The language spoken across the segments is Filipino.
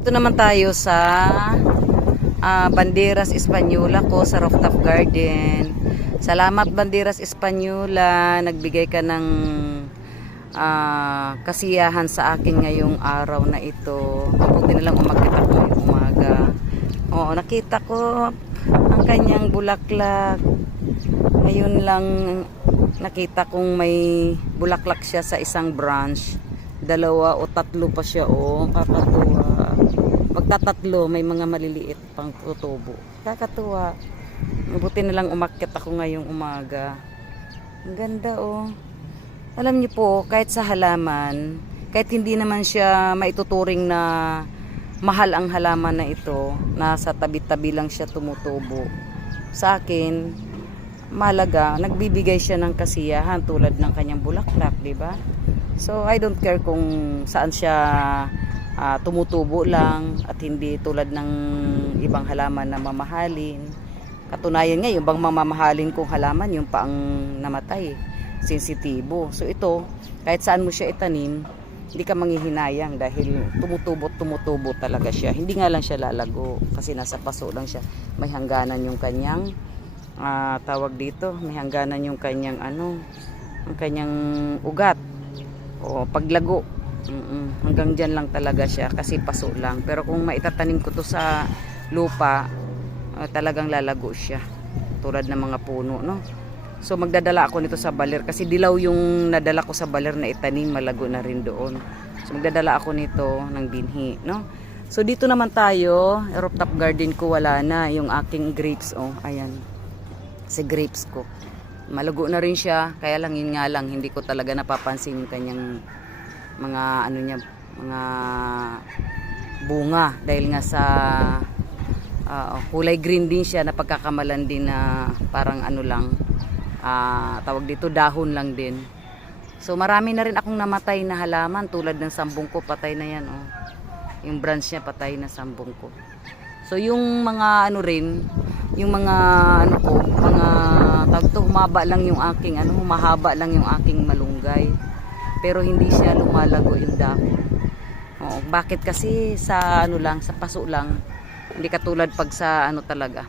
Dito naman tayo sa Banderas Española ko sa rooftop garden. Salamat Banderas Española, nagbigay ka ng kasiyahan sa akin ngayong araw na ito. Mabuti na lang umakyat ako ngayong umaga. Oo, nakita ko ang kanyang bulaklak. Ngayon lang nakita kong may bulaklak siya sa isang branch. 2 o 3 pa siya, kakatuwa. Pagtatatlo, may mga maliliit pang tutubo. Kakatuwa. Mabuti na lang umakyat ako ngayong umaga. Ang ganda, Alam niyo po, kahit sa halaman, kahit hindi naman siya maituturing na mahal ang halaman na ito, nasa tabi-tabi lang siya tumutubo. Sa akin, mahalaga, nagbibigay siya ng kasiyahan tulad ng kanyang bulaklak, di ba? So, I don't care kung saan siya tumutubo lang at hindi tulad ng ibang halaman na mamahalin. Katunayan nga, yung bang mamamahalin kong halaman, yung pa ang namatay, sensitibo. So, ito, kahit saan mo siya itanim, hindi ka manghihinayang dahil tumutubo talaga siya. Hindi nga lang siya lalago kasi nasa paso lang siya. May hangganan yung kanyang tawag dito, may hangganan yung kanyang ang kanyang ugat o paglago. Hanggang dyan lang talaga siya kasi paso lang. Pero kung maitatanim ko to sa lupa, talagang lalago siya tulad ng mga puno, no? So magdadala ako nito sa baler kasi dilaw yung nadala ko sa baler na itanim, malago na rin doon. So magdadala ako nito ng binhi, no? So dito naman tayo, rooftop garden ko, wala na yung aking grapes, ayan. Si grapes ko. Malago na rin siya, kaya lang yun nga lang, hindi ko talaga napapansin yung kanyang mga mga bunga dahil nga sa kulay green din siya, na pagkakamalan din na parang lang, tawag dito, dahon lang din. So marami na rin akong namatay na halaman tulad ng sambong ko, patay na yan, yung branch niya patay na sambong ko. So yung mga rin, yung mga mga tawag to, humaba lang yung aking humahaba lang yung aking malunggay. Pero hindi siya lumalago yung dahon. Bakit? Kasi sa lang, sa paso lang. Hindi katulad pag sa talaga.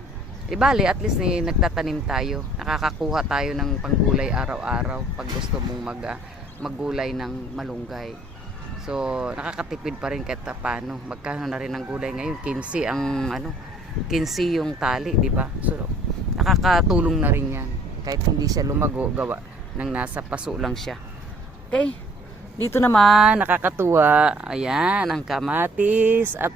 Bale, at least nagtatanim tayo. Nakakakuha tayo ng panggulay araw-araw pag gusto mong maggulay ng malunggay. So, nakakatipid pa rin kahit paano. Magkano na rin ang gulay ngayon? 15 ang 15 yung tali, di ba? So, nakakatulong na rin 'yan. Kahit hindi siya lumago, gawa ng nasa paso lang siya. Okay? Dito naman nakakatuwa. Ayan, ang kamatis at